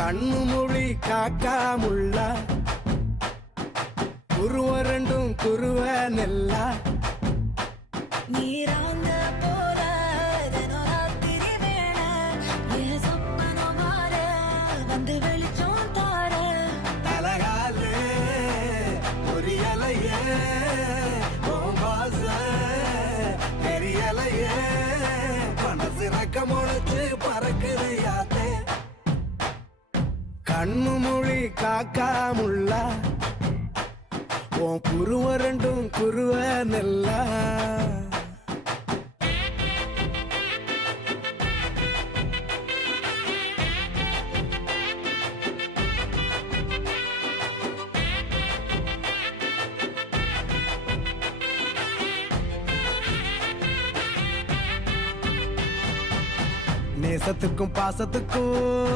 கண்ணு மொழி காக்காமுள்ள குருவ ரெண்டும் குருவ நெல்லா நீராங்க போல தினராத்திரி வேண என் சொப்பனோ மாற வந்து வெளிச்சம் தார தலகாலே பொரியலையே ஓம்பாச பெரியலையே மனசு ரக்க முளைச்சு பறக்குது யாத்தே கண்ணு மொழி காக்காமுள்ள உன் குருவ ரெண்டும் குருவ நெல்லா நேசத்துக்கும் பாசத்துக்கும்